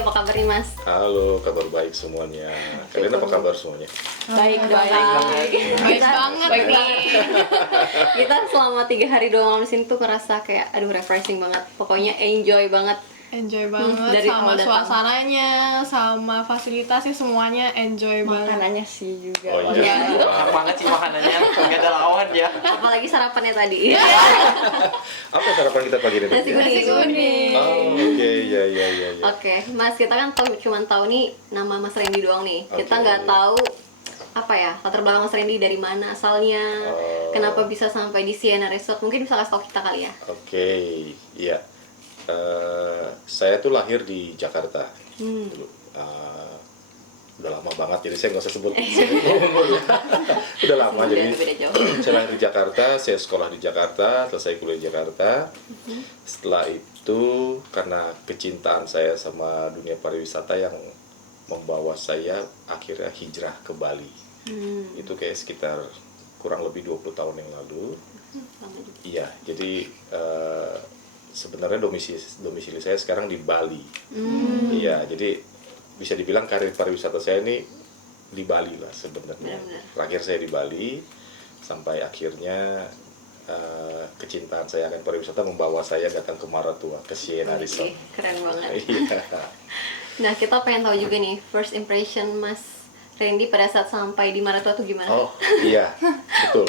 apa kabar nih Mas? Halo, kabar baik semuanya. Kalian apa kabar semuanya? Baik dong. Baik banget nih. Kita selama 3 hari 2 malam di sini tuh ngerasa kayak aduh refreshing banget. Pokoknya enjoy banget. Enjoy banget dari sama awal datang. suasananya, sama fasilitasnya semuanya enjoy banget. Makanannya sih juga. Oh iya. Enak banget sih makanannya, nggak ada lawan ya. Apalagi sarapannya tadi. Apa sarapan kita pagi ini? Nasi kuning. Nasi kuning. Oh, oke, ya. Oke, Mas, kita kan cuma tahu nih nama Mas Randy doang nih. Kita Oke. nggak tahu apa ya latar belakang Mas Randy, dari mana asalnya, kenapa bisa sampai di Sienna Resort. Mungkin bisa kasih tahu kita kali ya. Oke, iya. Saya tuh lahir di Jakarta. Dulu. Udah lama banget, jadi saya nggak usah sebut umurnya. Udah lama, jadi Beda jauh. saya lahir di Jakarta, saya sekolah di Jakarta, selesai kuliah di Jakarta. Setelah itu, karena kecintaan saya sama dunia pariwisata yang membawa saya akhirnya hijrah ke Bali. Itu kayak sekitar kurang lebih 20 tahun yang lalu. Lama juga. Iya, jadi sebenarnya domisili saya sekarang di Bali. Iya, jadi bisa dibilang karir pariwisata saya ini di Bali lah sebenarnya. Benar-benar. Terakhir saya di Bali sampai akhirnya kecintaan saya akan pariwisata membawa saya datang ke Maratua, ke Sienna Resort. Oke, keren banget. Iya. Nah, kita pengen tahu juga nih first impression Mas Randy pada saat sampai di Maratua tuh gimana? Oh iya, betul.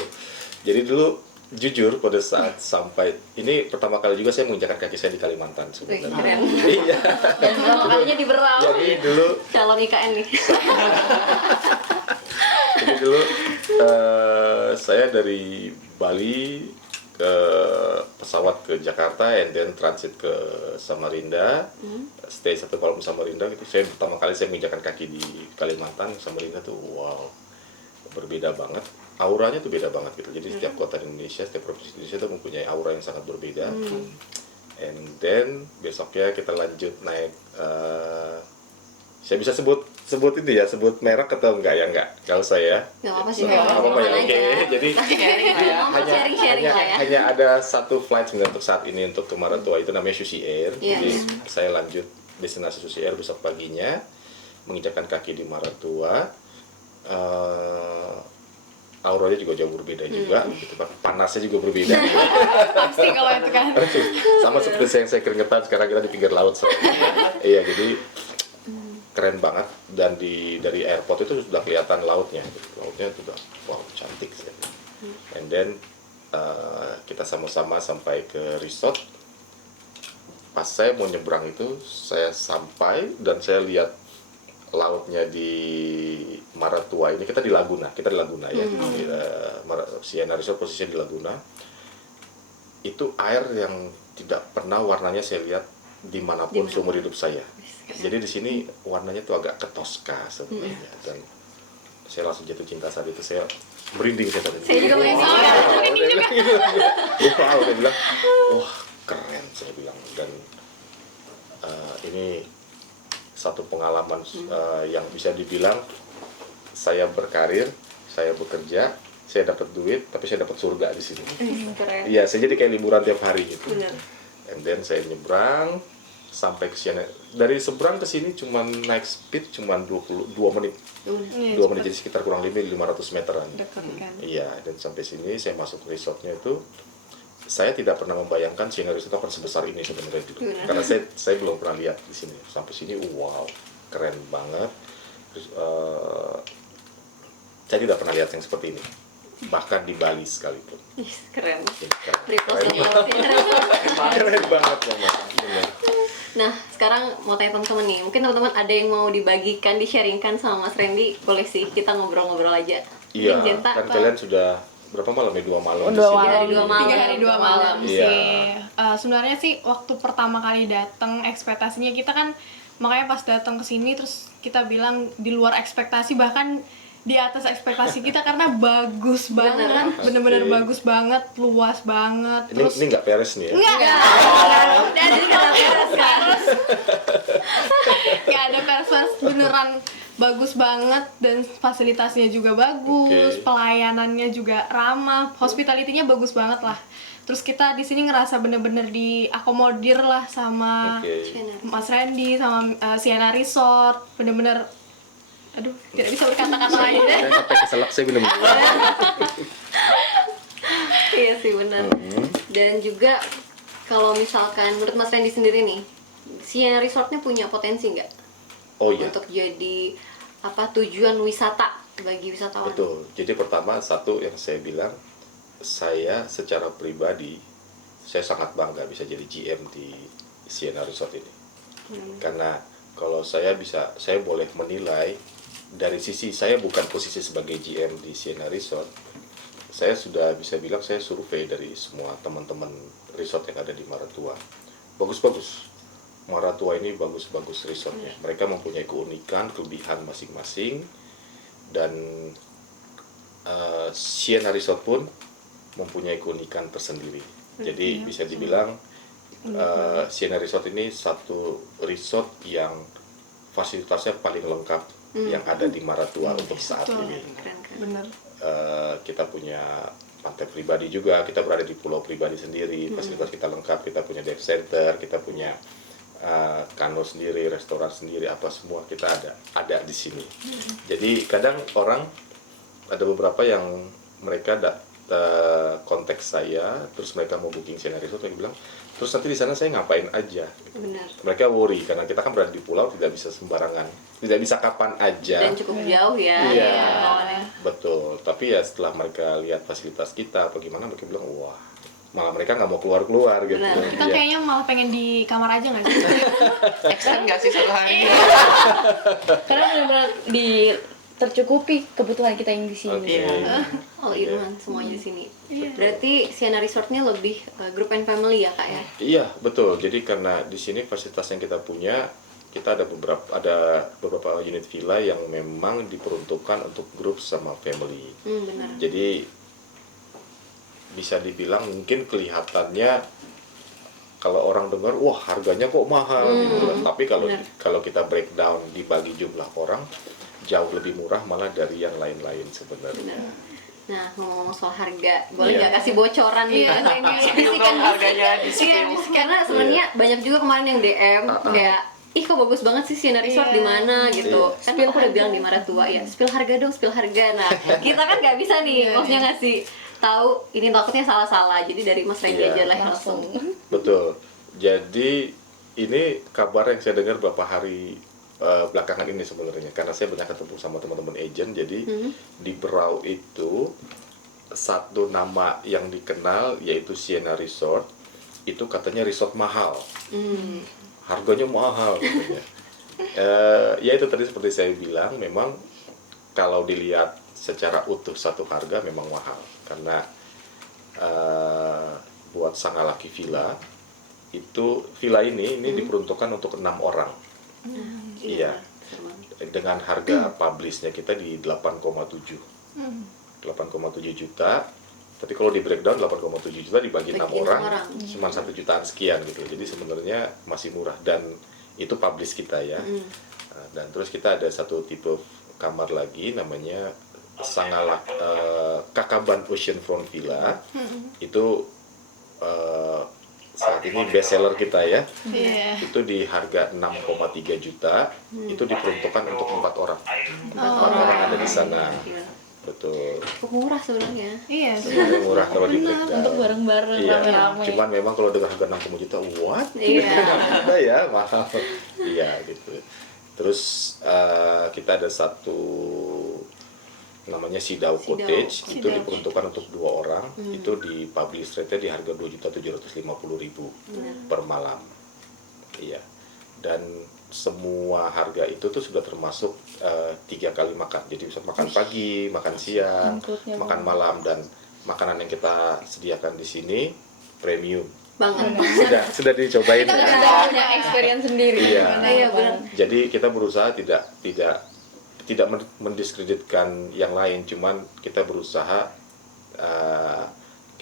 Jadi dulu jujur pada saat sampai ini pertama kali juga saya menginjakkan kaki saya di Kalimantan Wih, sebenarnya. keren. Iya. Dan pertama kalinya di Berau. Jadi dulu Calon IKN nih. Jadi dulu saya dari Bali ke pesawat ke Jakarta, and then transit ke Samarinda, stay 1 malam di Samarinda gitu. Saya pertama kali saya menginjakkan kaki di Kalimantan. Samarinda tuh wow, berbeda banget. Auranya tuh beda banget gitu. Jadi setiap kota di Indonesia, setiap provinsi di Indonesia tuh mempunyai aura yang sangat berbeda. And then besoknya kita lanjut naik. Saya bisa sebut itu ya, sebut merek atau enggak ya? Enggak usah ya. Nggak apa-apa sih. Nggak apa-apa ya, Aman oke. aja. Jadi Sharing-sharing lah ya. hanya ada satu flight sebenarnya untuk saat ini untuk ke Maratua, itu namanya Sushi Air. Iya. Jadi saya lanjut destinasi Sushi Air besok paginya, menginjakkan kaki di Maratua. Auranya juga jauh berbeda juga, gitu, panasnya juga berbeda. Pasti kalau itu kan. Sama seperti yang saya keringetan sekarang kita di pinggir laut. Iya, jadi keren banget, dan dari airport itu sudah kelihatan lautnya sudah wow, cantik sih. And then kita sama-sama sampai ke resort. Pas saya mau nyebrang itu, saya sampai dan saya lihat lautnya di Maratua ini. Kita di Laguna ya. Sienna Resort posisinya di Laguna. Itu air yang tidak pernah warnanya saya lihat dimanapun seumur hidup saya. Jadi di sini warnanya tuh agak ke Tosca sebenarnya, dan saya langsung jatuh cinta saat itu. Saya merinding saya tadi. Saya juga merinding. Wow, dia bilang, wah keren, saya bilang. Dan ini satu pengalaman yang bisa dibilang saya berkarir, saya bekerja, saya dapat duit, tapi saya dapat surga di sini. Keren. Iya, saya jadi kayak liburan tiap hari gitu. Benar. And then saya nyebrang sampai ke Sienna. Dari seberang ke sini cuma naik speed cuma 22 menit. 2 menit, jadi sekitar kurang lebih 500 meteran. Dekat kan. Iya, dan sampai sini saya masuk resortnya itu, saya tidak pernah membayangkan Sienna Resort akan sebesar ini sebenarnya dulu. Benar. Karena saya belum pernah lihat di sini. Sampai sini wow, keren banget. Terus, saya tidak pernah lihat yang seperti ini. Bahkan di Bali sekalipun. Ih, keren. Keren banget Mama. Bener. Nah, sekarang mau tanya teman-teman nih. Mungkin teman-teman ada yang mau dibagikan, di-sharingkan sama Mas Randy. Boleh sih, kita ngobrol-ngobrol aja. Iya, Mungkin Jenta, kan apa? kalian sudah berapa malam ya? 2 malam di 2 sini. malam. 2 malam. 3 hari 2 malam Iya. sih. Sebenarnya sih waktu pertama kali datang ekspektasinya kita kan, makanya pas datang ke sini terus kita bilang di luar ekspektasi, bahkan di atas ekspektasi kita, karena bagus banget, bener-bener Pasti. bagus banget, luas banget. Ini nggak beres nih ya? Enggak Dan kita beres kan. nggak ada performance, beneran bagus banget, dan fasilitasnya juga bagus, Oke. pelayanannya juga ramah, hospitality-nya bagus banget lah. Terus kita di sini ngerasa bener-bener diakomodir lah sama Oke. Mas Randy, sama Sienna Resort, bener-bener aduh tidak bisa berkata-kata lagi deh. Saya sampai keselak saya minum dulu. Iya sih benar. Dan juga kalau misalkan menurut Mas Randy sendiri nih, Sienna Resortnya punya potensi nggak Oh iya. untuk jadi tujuan wisata bagi wisatawan? Betul. Jadi pertama satu yang saya bilang, saya secara pribadi saya sangat bangga bisa jadi GM di Sienna Resort ini. Karena kalau saya boleh menilai dari sisi saya bukan posisi sebagai GM di Sienna Resort. Saya sudah bisa bilang saya survei dari semua teman-teman resort yang ada di Maratua. Bagus-bagus. Maratua ini bagus-bagus resortnya. Mereka mempunyai keunikan, kelebihan masing-masing. Dan Sienna Resort pun mempunyai keunikan tersendiri. Jadi bisa dibilang Sienna Resort ini satu resort yang fasilitasnya paling lengkap yang ada di Maratua untuk saat Betul. ini. Keren-keren. Bener. Kita punya pantai pribadi juga, kita berada di pulau pribadi sendiri, fasilitas kita lengkap, kita punya dive center, kita punya kano sendiri, restoran sendiri, apa semua kita ada di sini. Jadi kadang orang ada beberapa yang mereka kontak saya, terus mereka mau booking Sienna Resort, mereka bilang, terus nanti di sana saya ngapain aja? Benar. Mereka worry karena kita kan berada di pulau, tidak bisa sembarangan, tidak bisa kapan aja. Dan cukup jauh ya. Iya. jangkauannya. Betul, tapi ya setelah mereka lihat fasilitas kita, bagaimana mereka bilang, wah, malah mereka nggak mau keluar gitu. Benar. Kita Iya. kayaknya malah pengen di kamar aja nggak sih? Extend nggak sih 1 hari? Karena benar-benar tercukupi kebutuhan kita yang di sini. Oke. All in one semuanya di sini. Berarti Sienna Resortnya lebih group and family ya kak ya? Iya, betul. Jadi karena di sini fasilitas yang kita punya, kita ada beberapa unit villa yang memang diperuntukkan untuk grup sama family. Benar. Jadi bisa dibilang mungkin kelihatannya kalau orang dengar, wah harganya kok mahal gitu kan. Tapi benar. kalau kita breakdown dibagi jumlah orang, jauh lebih murah malah dari yang lain-lain sebenarnya. Benar. Nah, ngomong soal harga, boleh Iya. nggak kasih bocoran nih? Iya, Bisikan harganya di Iya, karena sebenarnya banyak juga kemarin yang DM kayak, ih kok bagus banget sih Sienna Resort di mana gitu. Iya. Kan aku udah bilang di Maratua ya, spill harga dong, spill harga. Nah, kita kan nggak bisa nih, maksudnya ngasih tahu ini takutnya salah-salah. Jadi dari Mas Randy Iya. aja lah yang langsung. Betul. Jadi ini kabar yang saya dengar beberapa hari belakangan ini sebenarnya, karena saya banyak ketemu sama teman-teman agent. Jadi di Berau itu satu nama yang dikenal yaitu Sienna Resort, itu katanya resort mahal, harganya mahal katanya. Ya itu tadi seperti saya bilang, memang kalau dilihat secara utuh satu harga memang mahal, karena buat Sangalaki Villa itu villa ini diperuntukkan untuk 6 orang. Iya. Dengan harga publishnya kita di 8,7 juta. Tapi kalau di breakdown 8,7 juta dibagi 6 Bagi enam orang, orang. cuma 1 jutaan sekian gitu. Jadi sebenarnya masih murah, dan itu publish kita ya. Dan terus kita ada satu tipe kamar lagi namanya Kakaban Oceanfront Villa. Itu saat ini best seller kita ya. Iya. Itu di harga 6,3 juta. Itu diperuntukkan untuk 4 orang. 4 orang ada di sana. Iya. Betul. Cukup murah sebenarnya. Iya. Sebenarnya murah kalau di breakdown. Untuk bareng-bareng Iya. rame-rame. Cuman memang kalau dengan harga 60 juta, what? Iya. Ada ya, mahal. Iya gitu. Terus kita ada satu namanya Sidau Cottage, itu Sidau. diperuntukkan untuk 2 orang. Itu di publish rate-nya di harga 2.750.000 per malam. Iya. Dan semua harga itu tuh sudah termasuk 3 kali makan. Jadi bisa makan pagi, makan siang, Include-nya makan malam, dan makanan yang kita sediakan di sini premium. Banget. Sudah dicobain Kita ya. udah punya experience sendiri. Iya. Iya, benar. Jadi kita berusaha tidak mendiskreditkan yang lain, cuman kita berusaha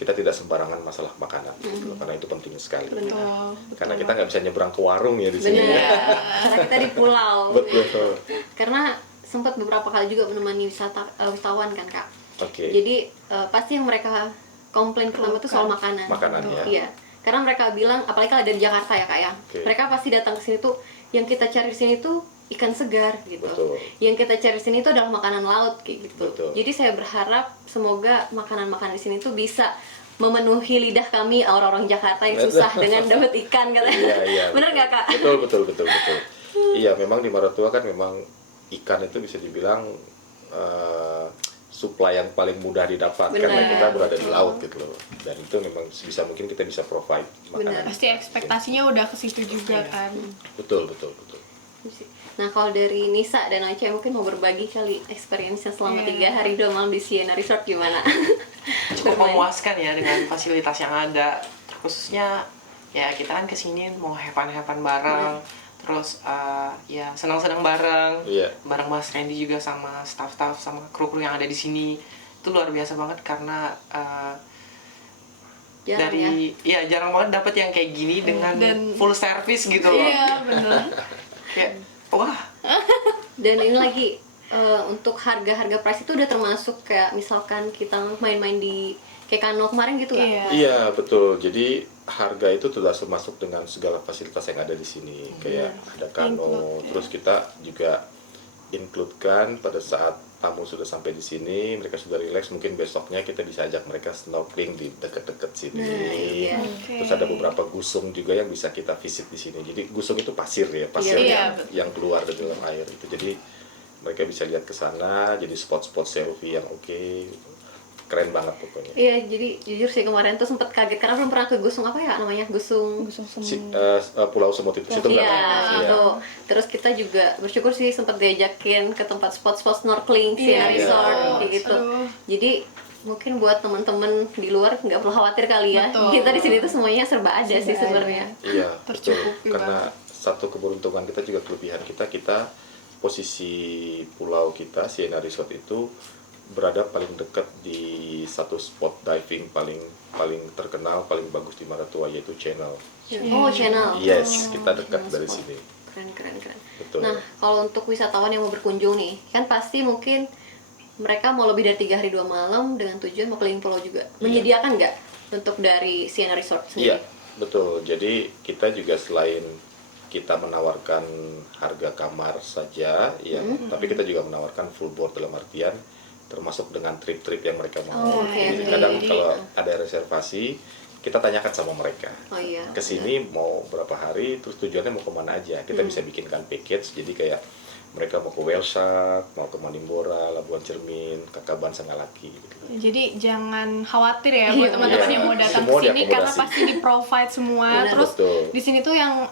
kita tidak sembarangan masalah makanan, gitu, karena itu penting sekali. Betul. Karena kita nggak bisa nyebrang ke warung ya di sini. Benar. Karena kita di pulau. Betul. Karena sempat beberapa kali juga menemani wisatawan kan kak. Oke. Jadi pasti yang mereka komplain pertama itu soal makanan. Makanan, ya. Iya. Karena mereka bilang, apalagi kalau dari Jakarta ya Kak ya, Oke. mereka pasti datang ke sini tuh, yang kita cari di sini tuh ikan segar gitu. Betul. Yang kita cari di sini tuh adalah makanan laut kayak gitu. Betul. Jadi saya berharap semoga makanan-makanan di sini tuh bisa memenuhi lidah kami orang-orang Jakarta yang susah dengan dapat ikan katanya. Iya. Bener nggak Kak? Betul. Iya, memang di Maratua kan memang ikan itu bisa dibilang supply yang paling mudah didapat Benar. karena kita berada di laut gitu loh. Dan itu memang bisa mungkin kita bisa provide makanan. Pasti ekspektasinya udah ke situ juga kan. Betul. Nah kalau dari Nisa dan Oce mungkin mau berbagi kali experience-nya selama 3 hari 2 malam di Sienna Resort gimana? Cukup Bermain. memuaskan ya dengan fasilitas yang ada. Khususnya ya kita kan kesini mau have fun bareng. Terus ya senang-senang bareng. Iya. Bareng Mas Randy juga sama staff-staff sama kru-kru yang ada di sini. Itu luar biasa banget karena Jarang ya. ya jarang banget dapet yang kayak gini dengan Dan- full service gitu loh. Iya bener. Kayak wah, Dan ini lagi untuk harga-harga price itu udah termasuk kayak misalkan kita main-main di kayak Kano kemarin gitu nggak? Iya. Iya, betul. Jadi harga itu sudah termasuk dengan segala fasilitas yang ada di sini. Kayak ada kano, terus kita juga include-kan pada saat tamu sudah sampai di sini, mereka sudah relax, mungkin besoknya kita bisa ajak mereka snorkeling di dekat-dekat sini. Nah, iya. Terus ada beberapa gusung juga yang bisa kita visit di sini. Jadi gusung itu pasir ya, pasir Iya, yang keluar dari dalam air itu. Jadi mereka bisa lihat ke sana, jadi spot-spot selfie yang oke. Keren banget pokoknya. Iya, jadi jujur sih kemarin tuh sempet kaget karena belum pernah ke Gusung apa ya namanya? Gusung. Pulau Semut itu situ Iya, kan? itu. Terus kita juga bersyukur sih sempat diajakin ke tempat spot-spot snorkeling Iya, Sienna Resort kayak gitu. Aduh. Jadi mungkin buat teman-teman di luar nggak perlu khawatir kali ya. Betul. Kita di sini tuh semuanya serba ada sih sebenarnya. Iya, betul. Tercukupi Karena satu keberuntungan kita juga kelebihan kita posisi pulau kita Sienna Resort itu berada paling dekat di satu spot diving paling terkenal, paling bagus di Maratua, yaitu Channel. Oh, channel. Yes, kita dekat Channel dari spot. sini. Keren. Betul. Nah, kalau untuk wisatawan yang mau berkunjung nih, kan pasti mungkin mereka mau lebih dari 3 hari 2 malam dengan tujuan mau keliling pulau juga. Menyediakan nggak untuk dari Sienna Resort Iya, sendiri? betul. Jadi kita juga selain kita menawarkan harga kamar saja, ya, tapi kita juga menawarkan full board dalam artian termasuk dengan trip-trip yang mereka Oh, mau. oke, Jadi oke. kadang Jadi, kalau ada reservasi, kita tanyakan sama mereka. Oh iya. Kesini mau berapa hari, terus tujuannya mau kemana aja. Kita bisa bikinkan package, jadi kayak mereka mau ke Wellsaat, mau ke Manimbora, Labuan Cermin, Kakaban, Sangalaki gitu. Jadi jangan khawatir ya Iya, buat teman-teman iya. yang mau datang Semua ke sini karena diakomodasi. pasti di provide semua. Benar. Terus Betul. di sini tuh yang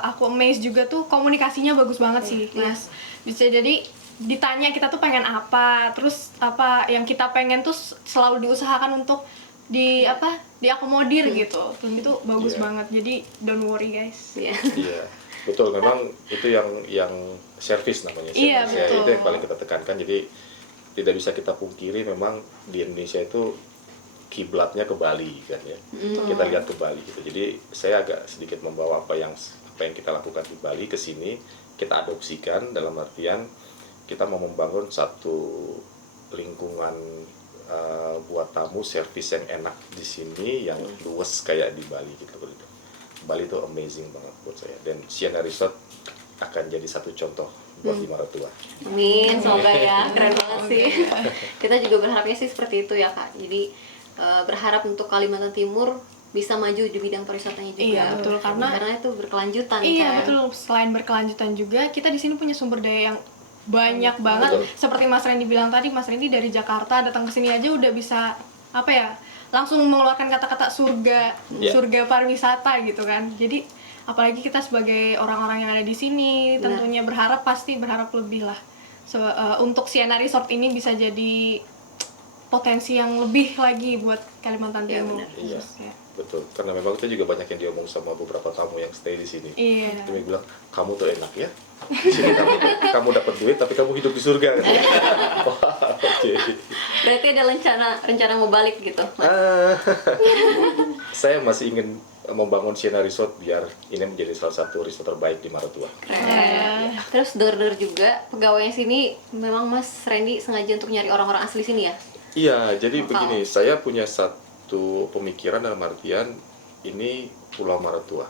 aku amazed juga tuh komunikasinya bagus banget sih, Mas. Bisa jadi ditanya kita tuh pengen apa, terus apa yang kita pengen tuh selalu diusahakan untuk diakomodir gitu. Dan itu bagus Iya. banget. Jadi don't worry guys. Iya. Iya, betul. Memang itu yang service namanya. Iya, Service. Ya, betul. itu yang paling kita tekankan. Jadi tidak bisa kita pungkiri memang di Indonesia itu kiblatnya ke Bali kan ya. Kita lihat ke Bali gitu. Jadi saya agak sedikit membawa apa yang kita lakukan di Bali ke sini kita adopsikan dalam artian kita mau membangun satu lingkungan buat tamu servis yang enak di sini yang luas kayak di Bali gitu. Bali itu amazing banget buat saya dan Sienna Resort akan jadi satu contoh buat di Maratua. Amin, semoga ya. Keren banget sih. Kita juga berharapnya sih seperti itu ya Kak. Jadi berharap untuk Kalimantan Timur bisa maju di bidang pariwisatanya juga. Iya, betul, karena itu berkelanjutan Iya kan. betul. Selain berkelanjutan juga kita di sini punya sumber daya yang banyak banget. Betul. Seperti Mas Randy bilang tadi, Mas Randy dari Jakarta datang ke sini aja udah bisa apa ya? Langsung mengeluarkan kata-kata surga, Iya. surga pariwisata gitu kan. Jadi apalagi kita sebagai orang-orang yang ada di sini Benar. tentunya pasti berharap lebih lah. Untuk Sienna Resort ini bisa jadi potensi yang lebih lagi buat Kalimantan Iya, Timur. benar. Iya. khususnya. Betul, karena memang kita juga banyak yang diomong sama beberapa tamu yang stay di sini. Iya. Dia bilang, kamu tuh enak ya. Di sini kamu dapat duit, tapi kamu hidup di surga. Kan? Wah, oke. Berarti ada rencana mau balik gitu. Ah, saya masih ingin membangun Sienna Resort biar ini menjadi salah satu resort terbaik di Maratua. Keren. Terus dengar juga pegawainya sini memang Mas Randy sengaja untuk nyari orang-orang asli sini ya? Iya, jadi Wow. begini, saya punya satu satu pemikiran dalam artian ini Pulau Maratua.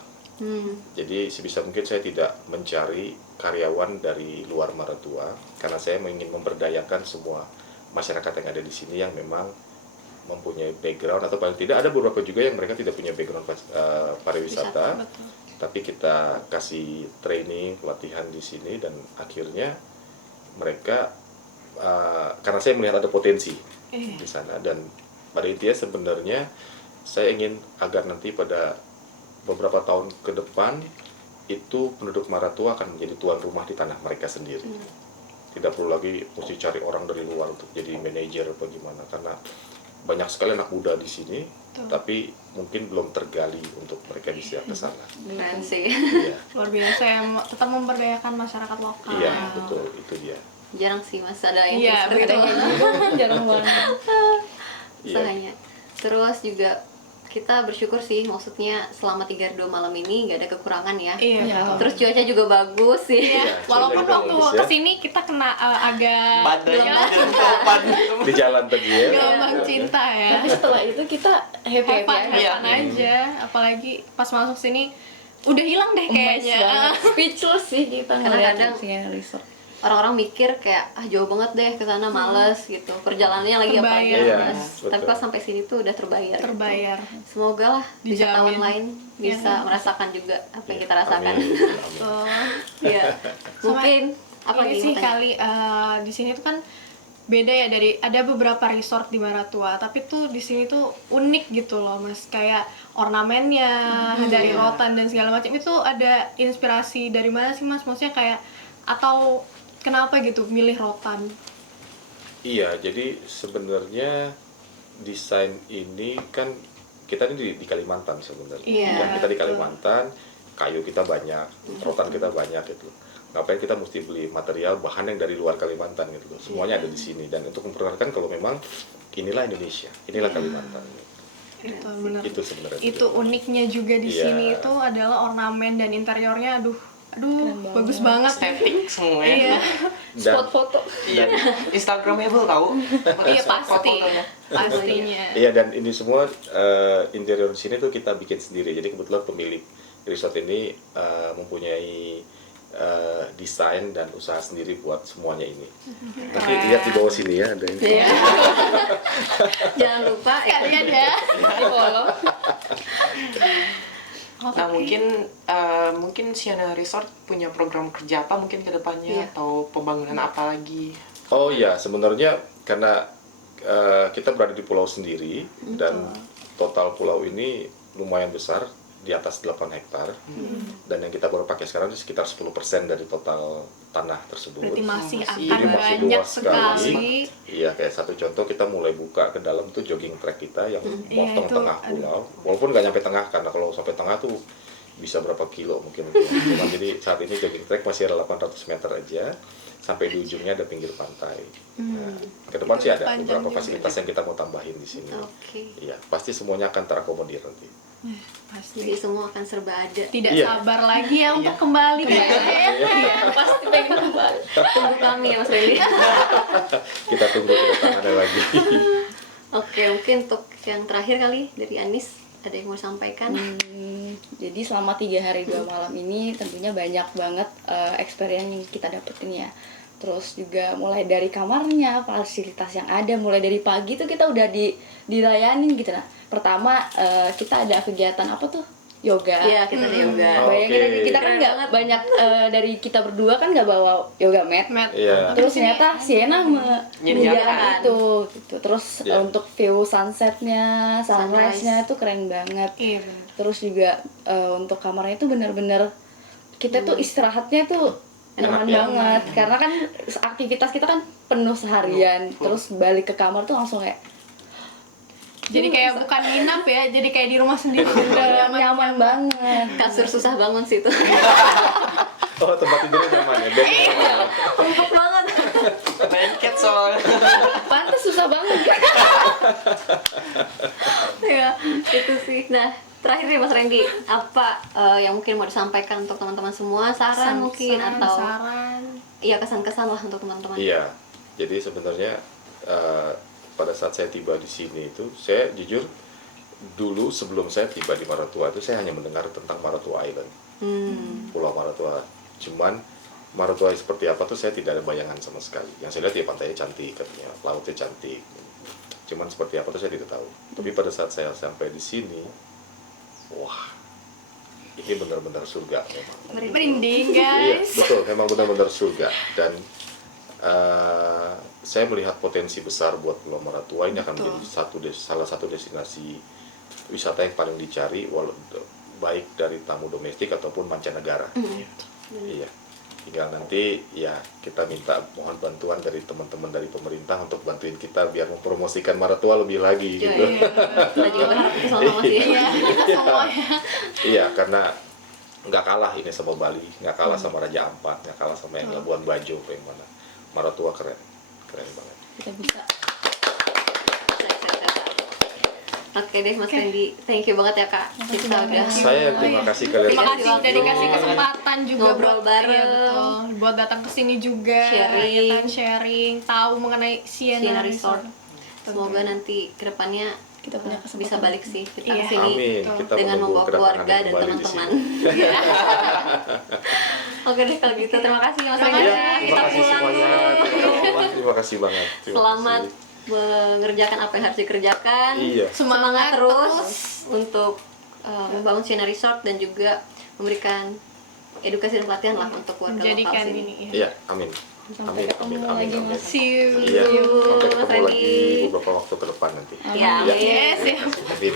Jadi sebisa mungkin saya tidak mencari karyawan dari luar Maratua karena saya ingin memberdayakan semua masyarakat yang ada di sini yang memang mempunyai background, atau paling tidak ada beberapa juga yang mereka tidak punya background pariwisata, Betul. tapi kita kasih training, pelatihan di sini, dan akhirnya mereka karena saya melihat ada potensi di sana, dan pada intinya sebenarnya saya ingin agar nanti pada beberapa tahun ke depan itu penduduk Maratua akan menjadi tuan rumah di tanah mereka sendiri. Tidak perlu lagi mesti cari orang dari luar untuk jadi manajer atau gimana, karena banyak sekali anak muda di sini, tapi mungkin belum tergali untuk mereka bisa ke sana. Keren sih. Iya, Luar biasa ya, tetap memberdayakan masyarakat lokal. iya, betul, itu dia. Jarang sih Mas ada yang Iya, seperti itu. Jarang banget. Iya. Usahanya. Terus juga kita bersyukur sih, maksudnya selama 3 hari 2 malam ini nggak ada kekurangan ya. Iya. Iya. Terus cuaca juga bagus sih. Iya, Iya, walaupun cuaca waktu bagus ya. kesini kita kena agak Badai ya, dan topan. Di jalan tadi ya. gelombang cinta ya. Tapi setelah itu kita happy Have fun, aja. Iya. have fun aja. Apalagi pas masuk sini udah hilang deh Amazed kayaknya. banget. Speechless sih kita ngeliat Kadang-kadang Siena Resort. Orang-orang mikir kayak jauh banget deh ke sana, males gitu. Perjalanannya lagi apa Terbayar. aja Iya, males. betul. Tapi pas sampai sini tuh udah terbayar. Terbayar. Semoga lah wisatawan Dijamin. lain bisa Iya. merasakan juga apa yang kita rasakan. Amin. Amin. Tuh. Iya. Mungkin apa Ini lagi sih mau tanya? kali di sini tuh kan beda ya, dari ada beberapa resort di Maratua, tapi tuh di sini tuh unik gitu loh Mas, kayak ornamennya dari rotan dan segala macam. Itu ada inspirasi dari mana sih Mas? Maksudnya kayak, atau kenapa gitu milih rotan? Iya, jadi sebenarnya desain ini kan kita ini di Kalimantan sebenarnya. Iya, Dan kita di betul. Kalimantan, kayu kita banyak, rotan kita banyak gitu. Ngapain kita mesti beli material bahan yang dari luar Kalimantan gitu loh. Semuanya ada di sini, dan untuk memperkenalkan kalau memang inilah Indonesia, inilah Kalimantan. Itu bener. Itu sebenarnya. Itu uniknya juga di Iya. sini itu adalah ornamen dan interiornya, aduh Keren bagus banget. banget. Estetik semuanya. Iya. Dan Spot foto. Iya. Instagramable tahu. Iya pasti, Foto-fotonya. pastinya. iya, dan ini semua interior di sini tuh kita bikin sendiri. Jadi kebetulan pemilik resort ini mempunyai desain dan usaha sendiri buat semuanya ini. Nanti lihat di bawah sini ya ada ini. Iya. Jangan lupa Kalian ya. Di follow. Nah mungkin Siena Resort punya program kerja apa mungkin ke depannya, Iya. atau pembangunan apa lagi? Oh iya, sebenarnya karena kita berada di pulau sendiri dan total pulau ini lumayan besar, di atas 8 hektar. Dan yang kita baru pakai sekarang itu sekitar 10% dari total tanah tersebut. Berarti masih Jadi akan masih banyak luas sekali. Iya, kayak satu contoh kita mulai buka ke dalam tuh jogging track kita yang Iya, motong itu, tengah pulau. Walaupun nggak nyampe tengah, karena kalau sampai tengah tuh bisa berapa kilo mungkin. Cuma jadi saat ini jogging track masih ada 800 meter aja, sampai di ujungnya ada pinggir pantai. Nah, ke depan Itu sih ada panjang beberapa juga. fasilitas yang kita mau tambahin di sini. Oke. Iya, pasti semuanya akan terakomodir nanti. Pasti. Jadi semua akan serba ada. Tidak Iya. sabar lagi ya untuk kembali ke Iya, pasti pengen kembali. Tunggu kami ya Mas Randy. Kita tunggu kedatangannya lagi. Oke, mungkin untuk yang terakhir kali dari Anis, ada yang mau sampaikan? Jadi selama 3 hari 2 malam ini tentunya banyak banget experience yang kita dapetin ya. Terus juga mulai dari kamarnya, fasilitas yang ada, mulai dari pagi tuh kita udah dilayanin gitu. Nah, pertama kita ada kegiatan apa tuh? Yoga. Iya, kita ada yoga. Oh. Bayangin Oke. aja, kita kan nggak banyak dari kita berdua kan nggak bawa yoga mat. Matt. Iya. Terus ternyata Siena menyediakan itu gitu. Terus Iya. untuk view sunsetnya, sunrise-nya itu keren banget. Iya benar. Terus juga untuk kamarnya itu bener-bener kita tuh istirahatnya tuh nyaman Enak ya. banget, karena kan aktivitas kita kan penuh seharian. Terus balik ke kamar tuh langsung kayak Jadi kayak bukan nginap ya, jadi kayak di rumah sendiri. Udah nyaman banget. Kasur susah bangun sih itu. Oh, tempat tidurnya nyaman ya. Bed Empuk banget. Blanket soalnya. Pantes susah banget. Ya, itu sih. Nah, terakhir nih Mas Randy, apa yang mungkin mau disampaikan untuk teman-teman semua? Saran mungkin atau saran. iya kesan-kesan lah untuk teman-teman. Iya, jadi sebenarnya pada saat saya tiba di sini itu, saya jujur dulu sebelum saya tiba di Maratua itu saya hanya mendengar tentang Maratua Island, Pulau Maratua. Cuman Maratua seperti apa tuh saya tidak ada bayangan sama sekali. Yang saya lihat ya pantainya cantik, katanya lautnya cantik. Cuman seperti apa tuh saya tidak tahu. Tapi pada saat saya sampai di sini, wah, ini benar-benar surga memang. Merinding Iya, guys. betul, memang benar-benar surga. Dan saya melihat potensi besar buat Pulau Maratua ini akan menjadi salah satu destinasi wisata yang paling dicari, baik dari tamu domestik ataupun mancanegara. Iya. Tinggal nanti ya kita minta mohon bantuan dari teman-teman dari pemerintah untuk bantuin kita biar mempromosikan Maratua lebih lagi Iya, gitu. iya. Kita juga berharap itu sama sih. Iya, kita semuanya. Iya, karena nggak kalah ini sama Bali, nggak kalah sama Raja Ampat, nggak kalah sama yang Labuan Bajo, apa yang mana. Maratua keren banget. Kita bisa. Oke deh Mas Randy, thank you banget ya Kak. Kita udah Saya terima kasih kalian. Terima kasih udah waktu. dikasih kesempatan juga Ngobrol buat bareng. iya, betul. Buat datang ke sini juga, Sharing. ya kan, sharing, tahu mengenai Sienna Sienna Resort. Resort. Semoga nanti kedepannya Kita punya kesempatan. bisa balik sih kita Iya. ke sini Amin. Betul. Kita dengan menunggu membawa kedatangannya keluarga dan kembali di teman-teman. sini. Oke deh kalau gitu terima kasih Mas Terima Randy. kasih. Iya, terima Kita kasih pulang semuanya. dulu. Terima kasih banget. Terima Selamat kasih. mengerjakan apa yang harus dikerjakan. Iya. Semangat terus untuk membangun Sienna Resort dan juga memberikan edukasi dan pelatihan lah untuk warga lokal Menjadikan sini. ini ya. Iya, amin. Sampai ketemu lagi, Mas. See you. Iya, sampai Mas ketemu lagi Randy. beberapa waktu ke depan nanti. Ya, Iya. Yes, ya. Amin.